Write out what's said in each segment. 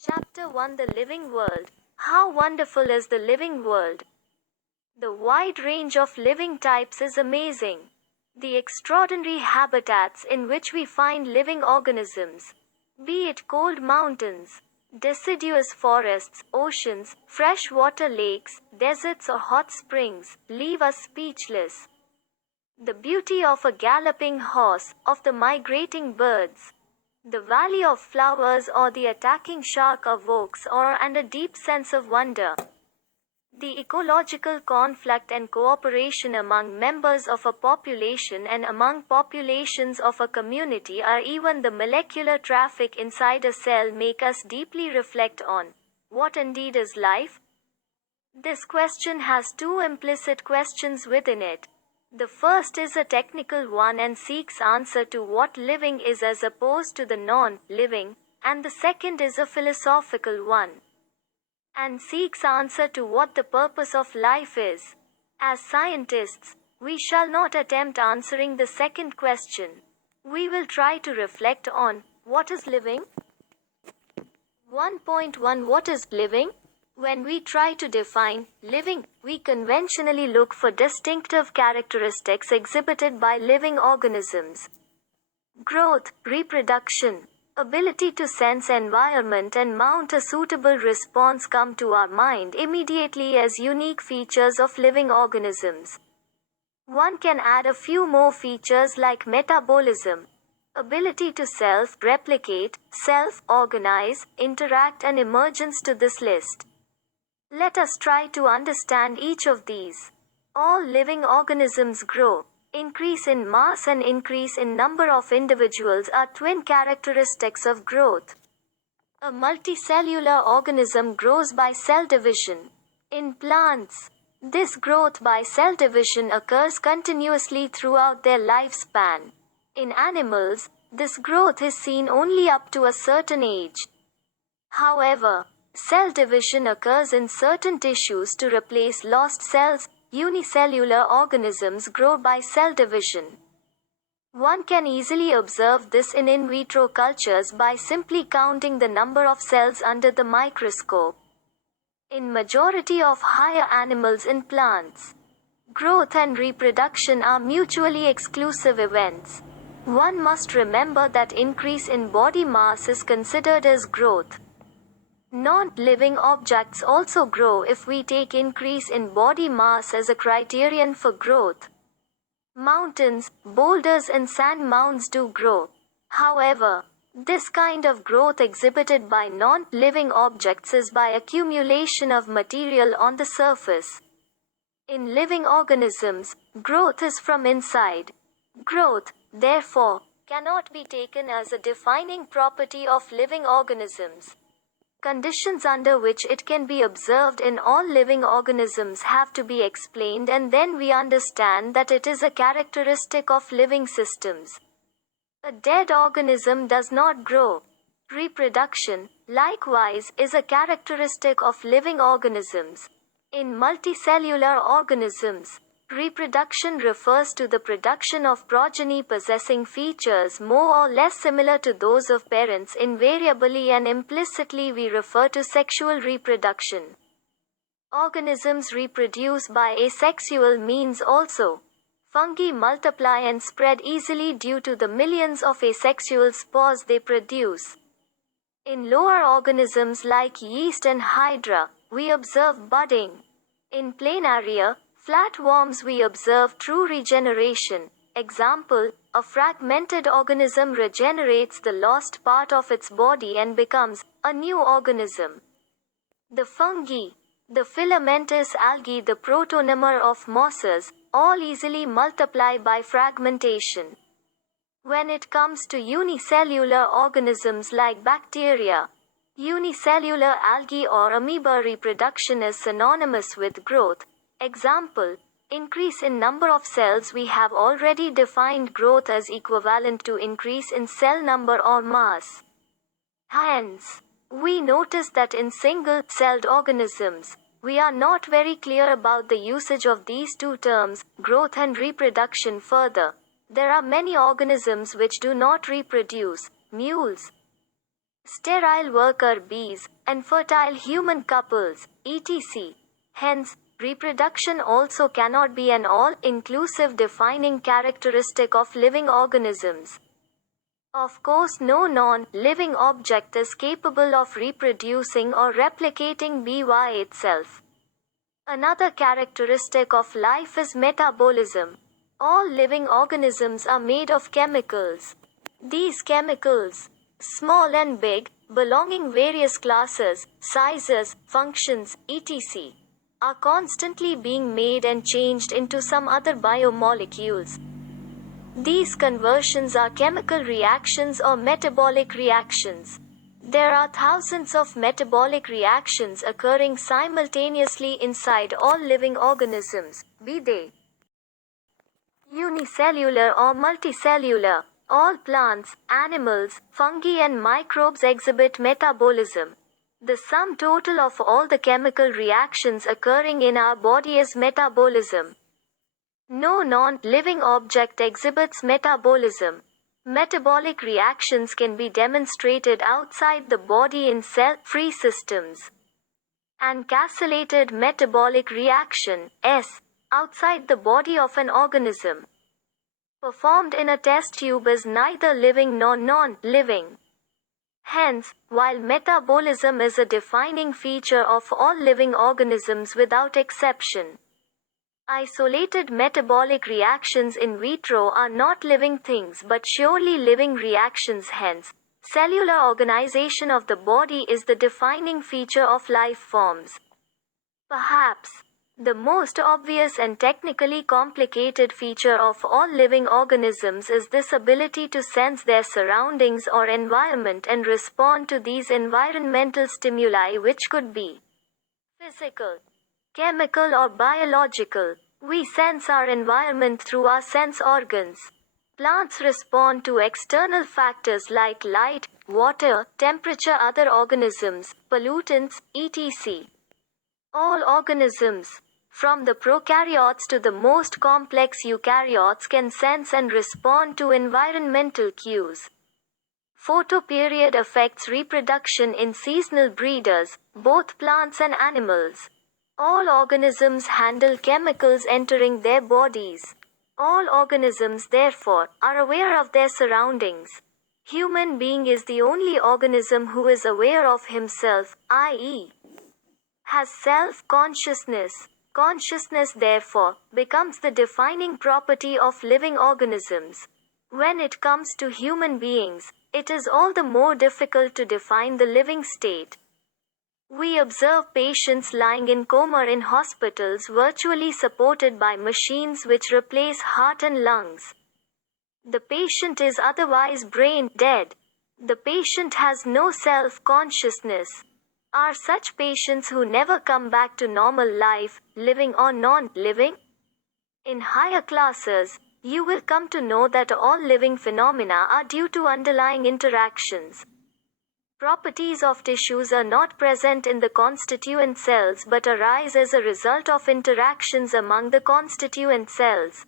Chapter 1: The Living World. How wonderful is the living world! The wide range of living types is amazing. The extraordinary habitats in which we find living organisms, be it cold mountains, deciduous forests, oceans, freshwater lakes, deserts, or hot springs, leave us speechless. The beauty of a galloping horse, of the migrating birds, the valley of flowers, or the attacking shark evokes awe and a deep sense of wonder. The ecological conflict and cooperation among members of a population and among populations of a community, or even the molecular traffic inside a cell, make us deeply reflect on what indeed is life? This question has two implicit questions within it. The first is a technical one and seeks answer to what living is as opposed to the non-living, and the second is a philosophical one and seeks answer to what the purpose of life is. As scientists, we shall not attempt answering the second question. We will try to reflect on what is living. 1.1 What is living? When we try to define living, we conventionally look for distinctive characteristics exhibited by living organisms. Growth, reproduction, ability to sense environment and mount a suitable response come to our mind immediately as unique features of living organisms. One can add a few more features like metabolism, ability to self-replicate, self-organize, interact, and emergence to this list. Let us try to understand each of these. All living organisms grow. Increase in mass and increase in number of individuals are twin characteristics of growth. A multicellular organism grows by cell division. In plants, this growth by cell division occurs continuously throughout their lifespan. In animals, this growth is seen only up to a certain age. However, cell division occurs in certain tissues to replace lost cells. Unicellular organisms grow by cell division. One can easily observe this in vitro cultures by simply counting the number of cells under the microscope. In majority of higher animals and plants, growth and reproduction are mutually exclusive events. One must remember that increase in body mass is considered as growth. Non-living objects also grow if we take increase in body mass as a criterion for growth. Mountains, boulders, and sand mounds do grow. However, this kind of growth exhibited by non-living objects is by accumulation of material on the surface. In living organisms, growth is from inside. Growth, therefore, cannot be taken as a defining property of living organisms. Conditions under which it can be observed in all living organisms have to be explained, and then we understand that it is a characteristic of living systems. A dead organism does not grow. Reproduction, likewise, is a characteristic of living organisms. In multicellular organisms, reproduction refers to the production of progeny possessing features more or less similar to those of parents. Invariably and implicitly we refer to sexual reproduction. Organisms reproduce by asexual means also. Fungi multiply and spread easily due to the millions of asexual spores they produce. In lower organisms like yeast and hydra, we observe budding. In planaria, flatworms, we observe true regeneration. Example, a fragmented organism regenerates the lost part of its body and becomes a new organism. The fungi, the filamentous algae, the protonomer of mosses, all easily multiply by fragmentation. When it comes to unicellular organisms like bacteria, unicellular algae or amoeba, reproduction is synonymous with growth. Example, increase in number of cells. We have already defined growth as equivalent to increase in cell number or mass. Hence, we notice that in single-celled organisms, we are not very clear about the usage of these two terms, growth and reproduction. Further, there are many organisms which do not reproduce. Mules, sterile worker bees, and fertile human couples, etc. Hence, reproduction also cannot be an all-inclusive defining characteristic of living organisms. Of course, no non-living object is capable of reproducing or replicating by itself. Another characteristic of life is metabolism. All living organisms are made of chemicals. These chemicals, small and big, belonging various classes, sizes, functions, etc., are constantly being made and changed into some other biomolecules. These conversions are chemical reactions or metabolic reactions. There are thousands of metabolic reactions occurring simultaneously inside all living organisms, be they unicellular or multicellular. All plants, animals, fungi and microbes exhibit metabolism. The sum total of all the chemical reactions occurring in our body is metabolism. No non-living object exhibits metabolism. Metabolic reactions can be demonstrated outside the body in cell-free systems. An castellated metabolic reaction, S, outside the body of an organism, performed in a test tube is neither living nor non-living. Hence, while metabolism is a defining feature of all living organisms without exception, isolated metabolic reactions in vitro are not living things but surely living reactions. Hence, cellular organization of the body is the defining feature of life forms. Perhaps, the most obvious and technically complicated feature of all living organisms is this ability to sense their surroundings or environment and respond to these environmental stimuli, which could be physical, chemical or biological. We sense our environment through our sense organs. Plants respond to external factors like light, water, temperature, other organisms, pollutants, etc. All organisms, from the prokaryotes to the most complex eukaryotes, can sense and respond to environmental cues. Photoperiod affects reproduction in seasonal breeders, both plants and animals. All organisms handle chemicals entering their bodies. All organisms, therefore, are aware of their surroundings. Human being is the only organism who is aware of himself, i.e., has self-consciousness. Consciousness, therefore, becomes the defining property of living organisms. When it comes to human beings, it is all the more difficult to define the living state. We observe patients lying in coma in hospitals virtually supported by machines which replace heart and lungs. The patient is otherwise brain dead. The patient has no self-consciousness. Are such patients who never come back to normal life, living or non-living? In higher classes, you will come to know that all living phenomena are due to underlying interactions. Properties of tissues are not present in the constituent cells but arise as a result of interactions among the constituent cells.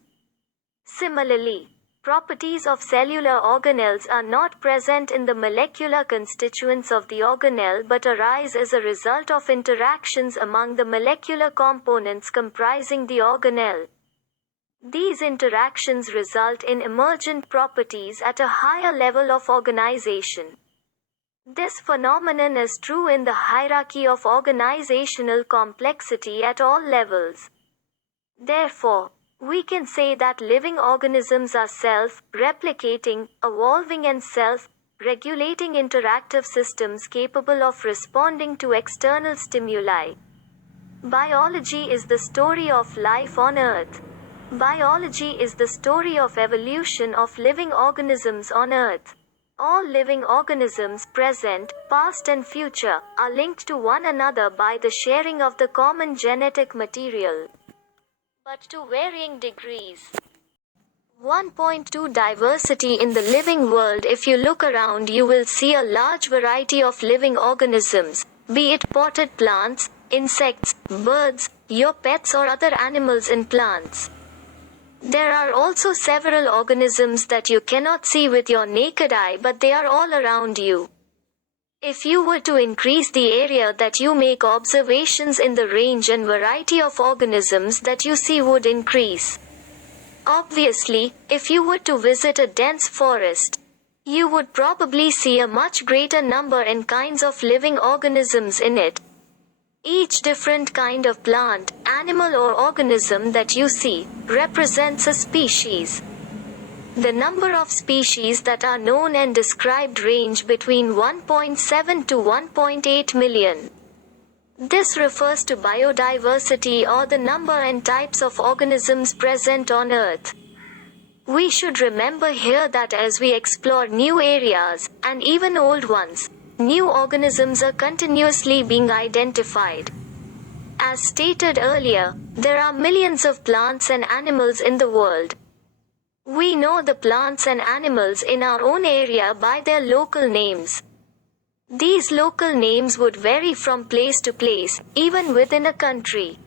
Similarly, properties of cellular organelles are not present in the molecular constituents of the organelle but arise as a result of interactions among the molecular components comprising the organelle. These interactions result in emergent properties at a higher level of organization. This phenomenon is true in the hierarchy of organizational complexity at all levels. Therefore, we can say that living organisms are self-replicating, evolving and self-regulating interactive systems capable of responding to external stimuli. Biology is the story of life on Earth. Biology is the story of evolution of living organisms on Earth. All living organisms, present, past and future, are linked to one another by the sharing of the common genetic material, but to varying degrees. 1.2 Diversity in the living world. If you look around, you will see a large variety of living organisms, be it potted plants, insects, birds, your pets or other animals and plants. There are also several organisms that you cannot see with your naked eye, but they are all around you. If you were to increase the area that you make observations in, the range and variety of organisms that you see would increase. Obviously, if you were to visit a dense forest, you would probably see a much greater number and kinds of living organisms in it. Each different kind of plant, animal or organism that you see, represents a species. The number of species that are known and described range between 1.7 to 1.8 million. This refers to biodiversity, or the number and types of organisms present on Earth. We should remember here that as we explore new areas, and even old ones, new organisms are continuously being identified. As stated earlier, there are millions of plants and animals in the world. We know the plants and animals in our own area by their local names. These local names would vary from place to place, even within a country.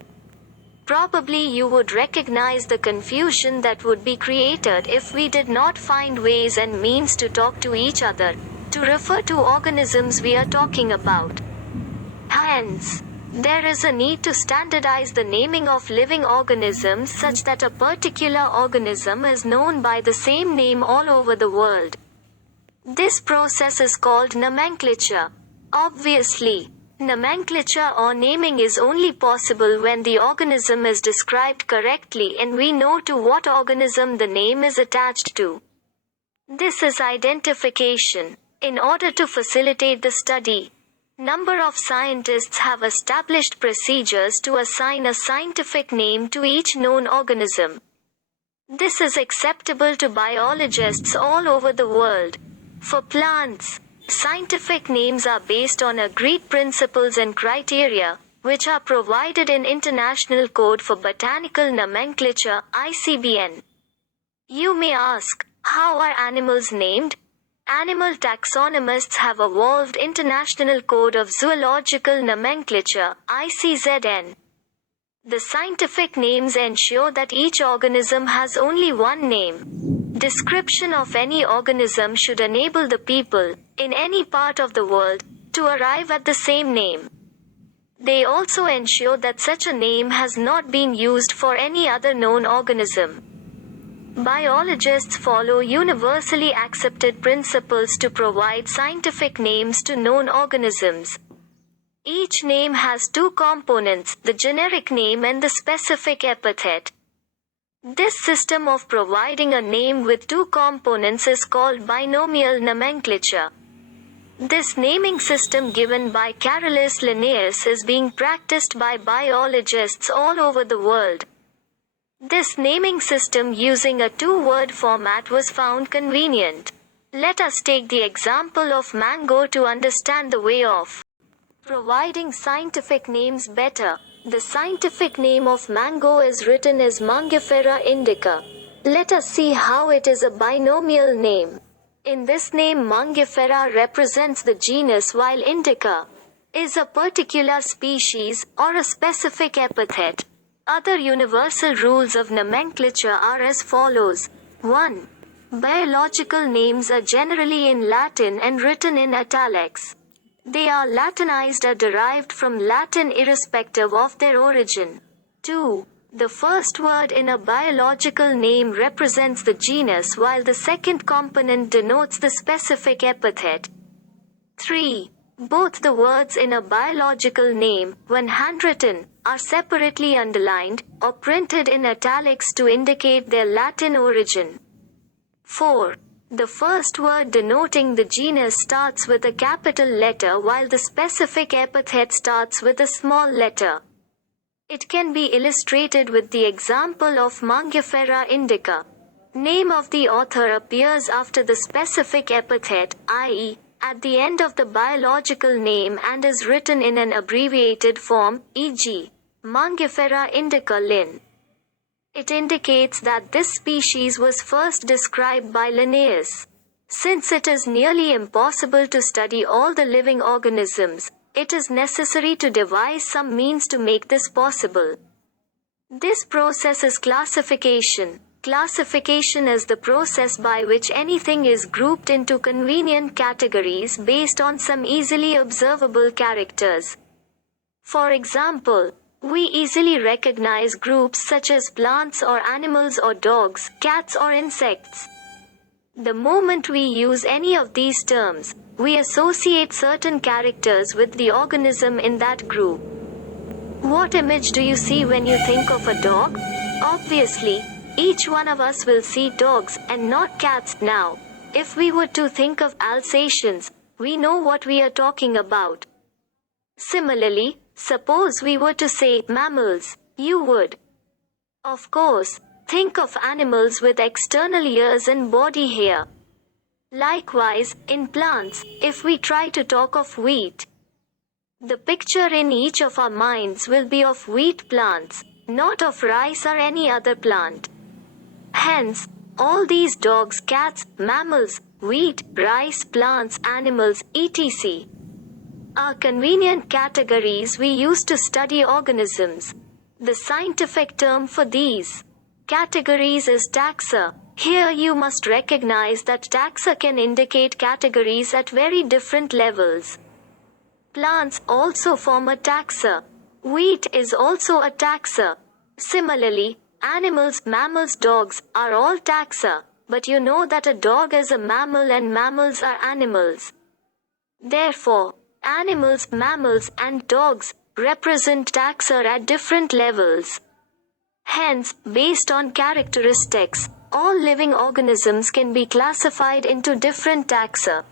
Probably you would recognize the confusion that would be created if we did not find ways and means to talk to each other, to refer to organisms we are talking about. Hence, there is a need to standardize the naming of living organisms such that a particular organism is known by the same name all over the world. This process is called nomenclature. Obviously, nomenclature or naming is only possible when the organism is described correctly and we know to what organism the name is attached to. This is identification. In order to facilitate the study, number of scientists have established procedures to assign a scientific name to each known organism. This is acceptable to biologists all over the world. For plants, scientific names are based on agreed principles and criteria, which are provided in International Code for Botanical Nomenclature (ICBN). You may ask, how are animals named? Animal taxonomists have evolved International Code of Zoological Nomenclature (ICZN). The scientific names ensure that each organism has only one name. Description of any organism should enable the people, in any part of the world, to arrive at the same name. They also ensure that such a name has not been used for any other known organism. Biologists follow universally accepted principles to provide scientific names to known organisms. Each name has two components, the generic name and the specific epithet. This system of providing a name with two components is called binomial nomenclature. This naming system given by Carolus Linnaeus is being practiced by biologists all over the world. This naming system using a two-word format was found convenient. Let us take the example of mango to understand the way of providing scientific names better. The scientific name of mango is written as Mangifera indica. Let us see how it is a binomial name. In this name, Mangifera represents the genus while indica is a particular species or a specific epithet. Other universal rules of nomenclature are as follows. 1. Biological names are generally in Latin and written in italics. They are Latinized or derived from Latin irrespective of their origin. 2. The first word in a biological name represents the genus while the second component denotes the specific epithet. 3. Both the words in a biological name, when handwritten, are separately underlined or printed in italics to indicate their Latin origin. 4. The first word denoting the genus starts with a capital letter while the specific epithet starts with a small letter. It can be illustrated with the example of Mangifera indica. Name of the author appears after the specific epithet, i.e., at the end of the biological name and is written in an abbreviated form, e.g., Mangifera indica Linn. It indicates that this species was first described by Linnaeus. Since it is nearly impossible to study all the living organisms, it is necessary to devise some means to make this possible. This process is classification. Classification is the process by which anything is grouped into convenient categories based on some easily observable characters. For example, we easily recognize groups such as plants or animals or dogs, cats or insects. The moment we use any of these terms, we associate certain characters with the organism in that group. What image do you see when you think of a dog? Obviously, each one of us will see dogs and not cats now. If we were to think of Alsatians, we know what we are talking about. Similarly, suppose we were to say mammals, you would, of course, think of animals with external ears and body hair. Likewise, in plants, if we try to talk of wheat, the picture in each of our minds will be of wheat plants, not of rice or any other plant. Hence, all these dogs, cats, mammals, wheat, rice, plants, animals, etc. are convenient categories we use to study organisms. The scientific term for these categories is taxa. Here you must recognize that taxa can indicate categories at very different levels. Plants also form a taxa. Wheat is also a taxa. Similarly, animals, mammals, dogs are all taxa, but you know that a dog is a mammal and mammals are animals. Therefore, animals, mammals, and dogs represent taxa at different levels. Hence, based on characteristics, all living organisms can be classified into different taxa.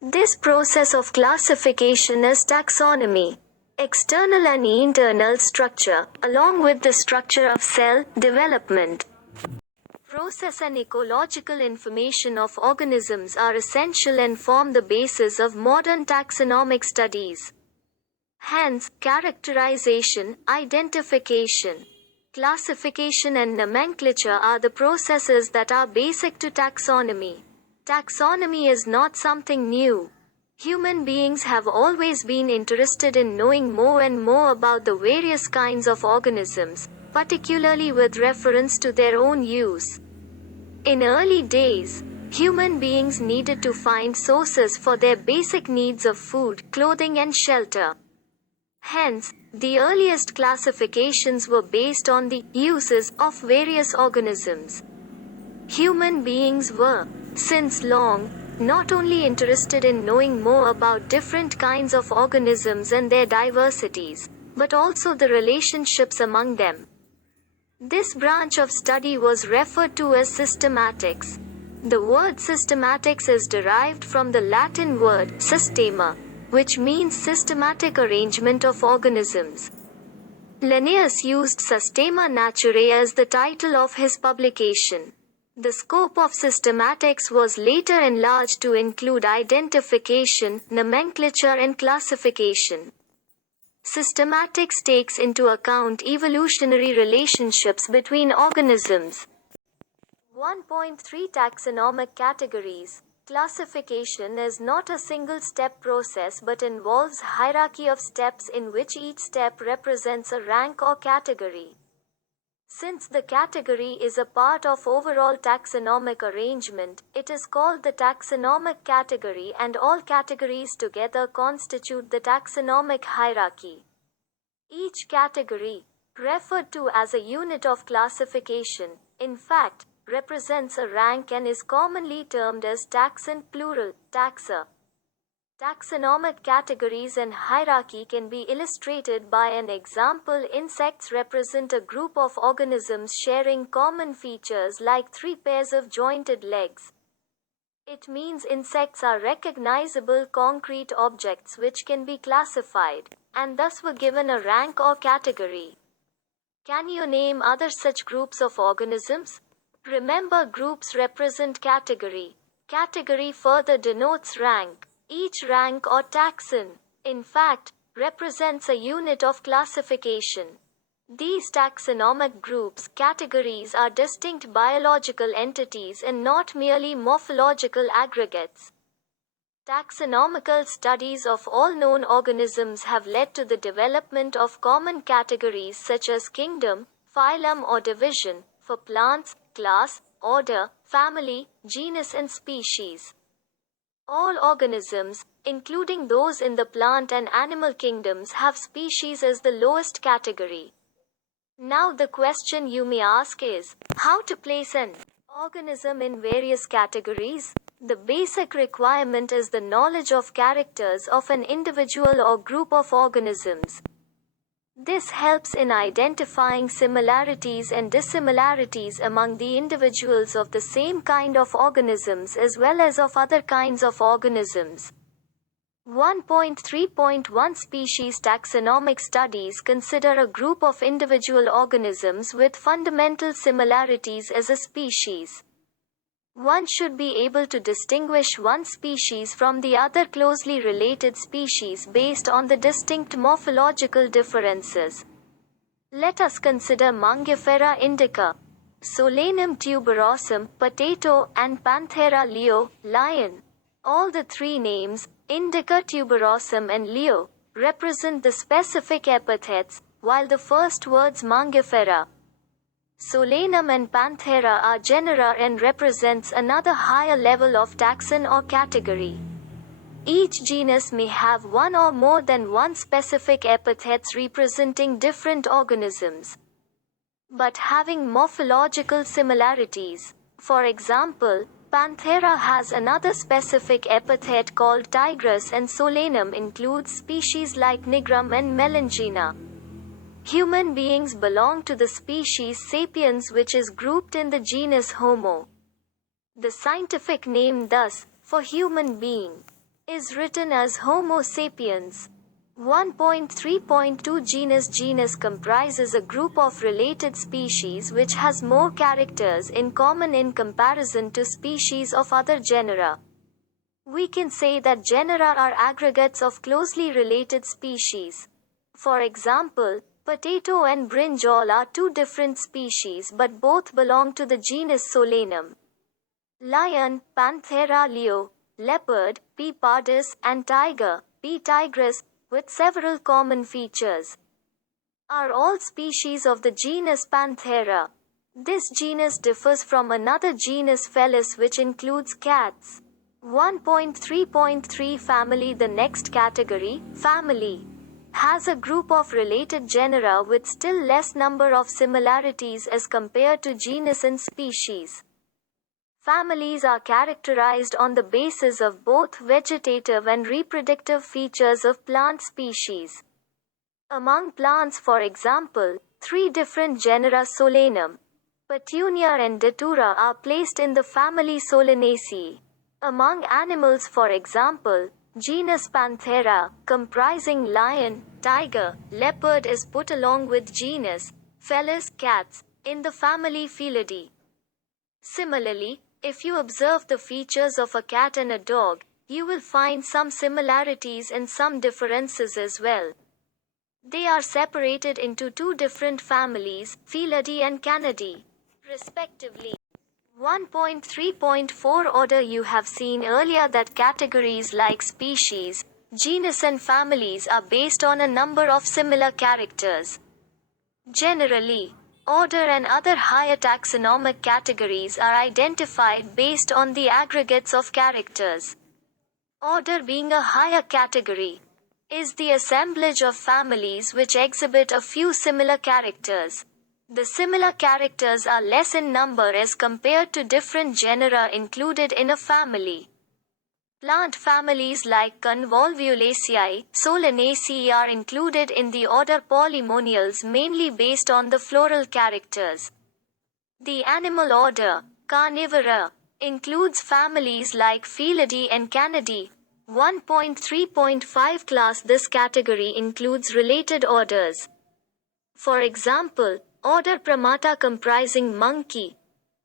This process of classification is taxonomy. External and internal structure, along with the structure of cell development, process and ecological information of organisms are essential and form the basis of modern taxonomic studies. Hence, characterization, identification, classification and nomenclature are the processes that are basic to taxonomy. Taxonomy is not something new. Human beings have always been interested in knowing more and more about the various kinds of organisms, particularly with reference to their own use. In early days, human beings needed to find sources for their basic needs of food, clothing and shelter. Hence, the earliest classifications were based on the uses of various organisms. Human beings were, since long, not only interested in knowing more about different kinds of organisms and their diversities, but also the relationships among them. This branch of study was referred to as systematics. The word systematics is derived from the Latin word systema, which means systematic arrangement of organisms. Linnaeus used Systema Naturae as the title of his publication. The scope of systematics was later enlarged to include identification, nomenclature and classification. Systematics takes into account evolutionary relationships between organisms. 1.3 Taxonomic categories. Classification is not a single-step process but involves hierarchy of steps in which each step represents a rank or category. Since the category is a part of overall taxonomic arrangement, it is called the taxonomic category and all categories together constitute the taxonomic hierarchy. Each category, referred to as a unit of classification, in fact, represents a rank and is commonly termed as taxon plural, taxa. Taxonomic categories and hierarchy can be illustrated by an example. Insects represent a group of organisms sharing common features like 3 pairs of jointed legs. It means insects are recognizable concrete objects which can be classified, and thus were given a rank or category. Can you name other such groups of organisms? Remember, groups represent category. Category further denotes rank. Each rank or taxon, in fact, represents a unit of classification. These taxonomic groups, categories, are distinct biological entities and not merely morphological aggregates. Taxonomical studies of all known organisms have led to the development of common categories such as kingdom, phylum or division, for plants, class, order, family, genus and species. All organisms, including those in the plant and animal kingdoms, have species as the lowest category. Now the question you may ask is, how to place an organism in various categories? The basic requirement is the knowledge of characters of an individual or group of organisms. This helps in identifying similarities and dissimilarities among the individuals of the same kind of organisms as well as of other kinds of organisms. 1.3.1 Species taxonomic studies consider a group of individual organisms with fundamental similarities as a species. One should be able to distinguish one species from the other closely related species based on the distinct morphological differences. Let us consider Mangifera indica, Solanum tuberosum, potato, and Panthera leo, lion. All the three names, indica, tuberosum, and leo, represent the specific epithets, while the first words Mangifera, Solanum and Panthera are genera and represents another higher level of taxon or category. Each genus may have one or more than one specific epithets representing different organisms, but having morphological similarities. For example, Panthera has another specific epithet called tigrus and Solanum includes species like Nigrum and Melangina. Human beings belong to the species Sapiens, which is grouped in the genus Homo. The scientific name thus, for human being, is written as Homo sapiens. 1.3.2 Genus comprises a group of related species which has more characters in common in comparison to species of other genera. We can say that genera are aggregates of closely related species. For example, potato and brinjal are two different species but both belong to the genus Solanum. Lion, Panthera leo, leopard, P. pardus, and tiger, P. tigris, with several common features, are all species of the genus Panthera. This genus differs from another genus Felis which includes cats. 1.3.3 Family. The next category, family, has a group of related genera with still less number of similarities as compared to genus and species. Families are characterized on the basis of both vegetative and reproductive features of plant species. Among plants, for example, three different genera Solanum, Petunia and Datura are placed in the family Solanaceae. Among animals, for example, genus Panthera, comprising lion, tiger, leopard is put along with genus Felis, cats, in the family Felidae. Similarly, if you observe the features of a cat and a dog, you will find some similarities and some differences as well. They are separated into two different families, Felidae and Canidae, respectively. 1.3.4 Order. You have seen earlier that categories like species, genus and families are based on a number of similar characters. Generally, order and other higher taxonomic categories are identified based on the aggregates of characters. Order, being a higher category, is the assemblage of families which exhibit a few similar characters. The similar characters are less in number as compared to different genera included in a family. Plant families like Convolvulaceae, Solanaceae are included in the order Polymoniales mainly based on the floral characters. The animal order, Carnivora, includes families like Felidae and Canidae. 1.3.5 Class. This category includes related orders. For example, order Primata comprising monkey,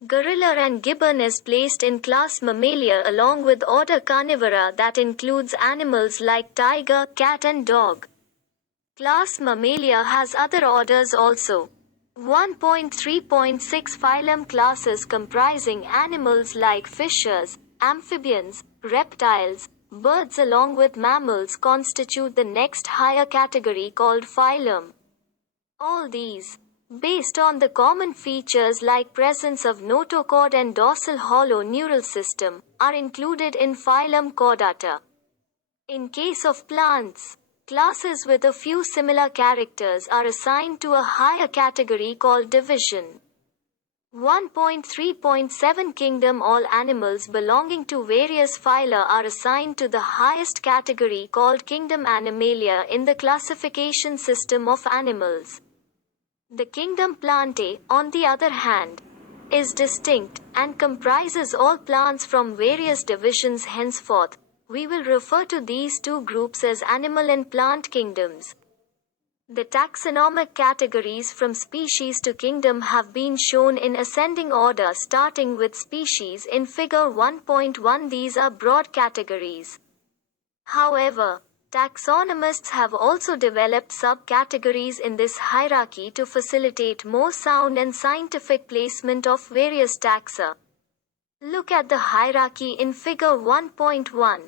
gorilla and gibbon is placed in class Mammalia along with order Carnivora that includes animals like tiger, cat and dog. Class Mammalia has other orders also. 1.3.6 Phylum. Classes comprising animals like fishes, amphibians, reptiles, birds along with mammals constitute the next higher category called phylum. All these based on the common features like presence of notochord and dorsal hollow neural system, are included in phylum Chordata. In case of plants, classes with a few similar characters are assigned to a higher category called division. 1.3.7 Kingdom. All animals belonging to various phyla are assigned to the highest category called Kingdom Animalia in the classification system of animals. The kingdom Plantae, on the other hand, is distinct and comprises all plants from various divisions. Henceforth, we will refer to these two groups as animal and plant kingdoms. The taxonomic categories from species to kingdom have been shown in ascending order starting with species in figure 1.1. These are broad categories. However, taxonomists have also developed subcategories in this hierarchy to facilitate more sound and scientific placement of various taxa. Look at the hierarchy in figure 1.1.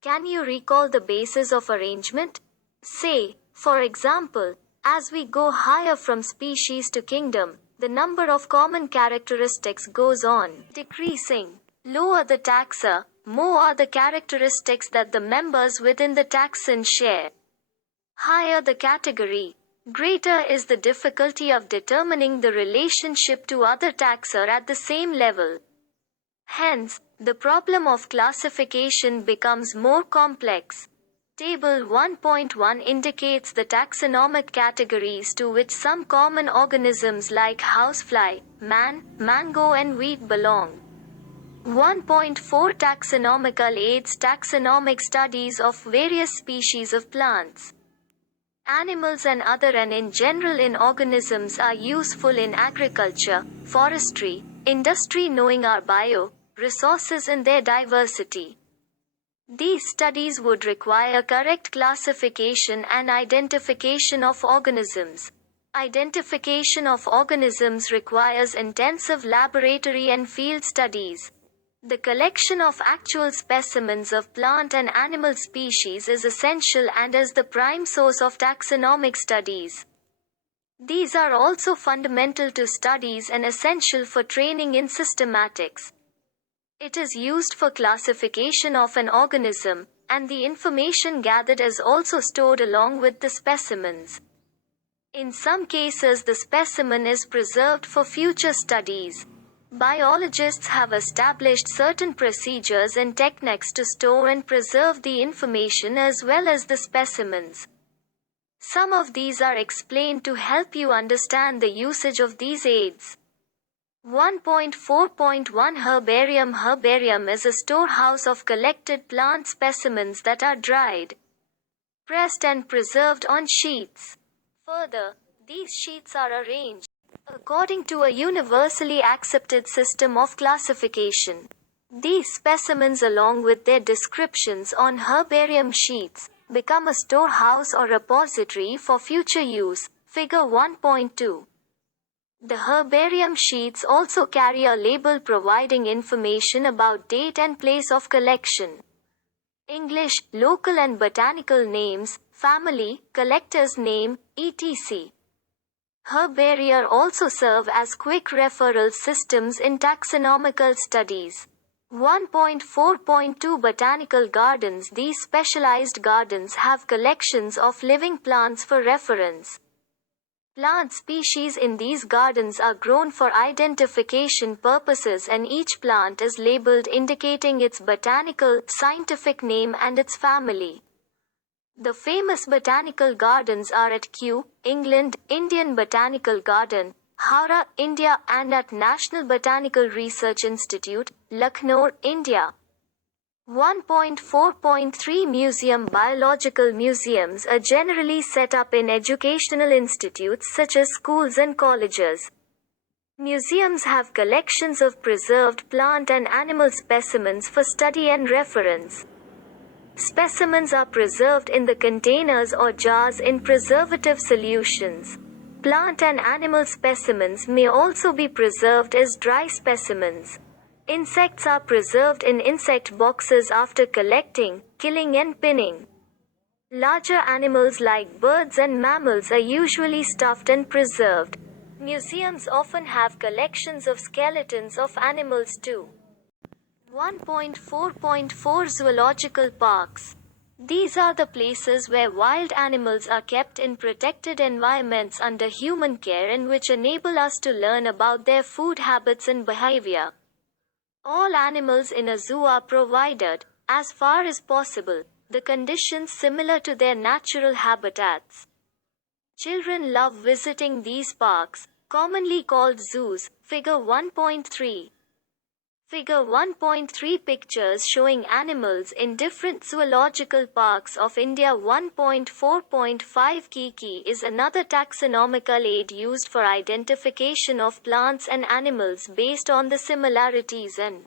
Can you recall the basis of arrangement? Say, for example, as we go higher from species to kingdom, the number of common characteristics goes on decreasing. Lower the taxa, more are the characteristics that the members within the taxon share. Higher the category, greater is the difficulty of determining the relationship to other taxa at the same level. Hence, the problem of classification becomes more complex. Table 1.1 indicates the taxonomic categories to which some common organisms like housefly, man, mango and wheat belong. 1.4 Taxonomical aids. Taxonomic studies of various species of plants, animals and other and in general in organisms are useful in agriculture, forestry, industry, knowing our bio resources and their diversity. These studies would require correct classification and identification of organisms. Identification of organisms requires intensive laboratory and field studies. The collection of actual specimens of plant and animal species is essential and is the prime source of taxonomic studies. These are also fundamental to studies and essential for training in systematics. It is used for classification of an organism, and the information gathered is also stored along with the specimens. In some cases, the specimen is preserved for future studies. Biologists have established certain procedures and techniques to store and preserve the information as well as the specimens. Some of these are explained to help you understand the usage of these aids. 1.4.1 Herbarium. Herbarium is a storehouse of collected plant specimens that are dried, pressed and preserved on sheets. Further, these sheets are arranged according to a universally accepted system of classification. These specimens, along with their descriptions on herbarium sheets, become a storehouse or repository for future use. Figure 1.2. The herbarium sheets also carry a label providing information about date and place of collection. English, local and botanical names, family, collector's name, etc. Herbaria also serve as quick referral systems in taxonomical studies. 1.4.2 Botanical gardens. These specialized gardens have collections of living plants for reference. Plant species in these gardens are grown for identification purposes and each plant is labeled indicating its botanical, scientific name and its family. The famous botanical gardens are at Kew, England, Indian Botanical Garden, Howrah, India, and at National Botanical Research Institute, Lucknow, India. 1.4.3 Museum. Biological museums are generally set up in educational institutes such as schools and colleges. Museums have collections of preserved plant and animal specimens for study and reference. Specimens are preserved in the containers or jars in preservative solutions. Plant and animal specimens may also be preserved as dry specimens. Insects are preserved in insect boxes after collecting, killing and pinning. Larger animals like birds and mammals are usually stuffed and preserved. Museums often have collections of skeletons of animals too. 1.4.4 Zoological parks. These are the places where wild animals are kept in protected environments under human care and which enable us to learn about their food habits and behavior. All animals in a zoo are provided, as far as possible, the conditions similar to their natural habitats. Children love visiting these parks, commonly called zoos. Figure 1.3. Figure 1.3 pictures showing animals in different zoological parks of India. 1.4.5 Kiki is another taxonomical aid used for identification of plants and animals based on the similarities and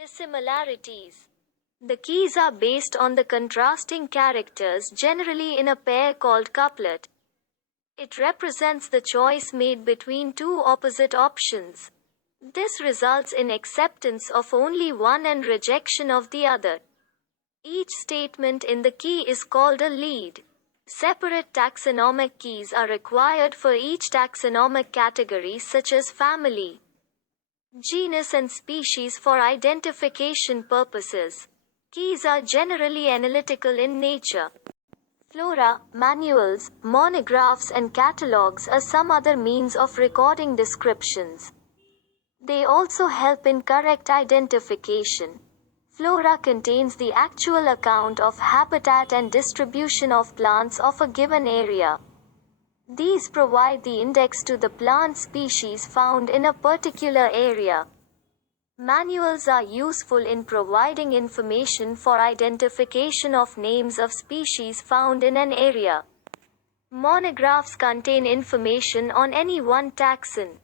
dissimilarities. The keys are based on the contrasting characters generally in a pair called couplet. It represents the choice made between two opposite options. This results in acceptance of only one and rejection of the other. Each statement in the key is called a lead. Separate taxonomic keys are required for each taxonomic category such as family, genus and species for identification purposes. Keys are generally analytical in nature. Flora, manuals, monographs and catalogs are some other means of recording descriptions. They also help in correct identification. Flora contains the actual account of habitat and distribution of plants of a given area. These provide the index to the plant species found in a particular area. Manuals are useful in providing information for identification of names of species found in an area. Monographs contain information on any one taxon.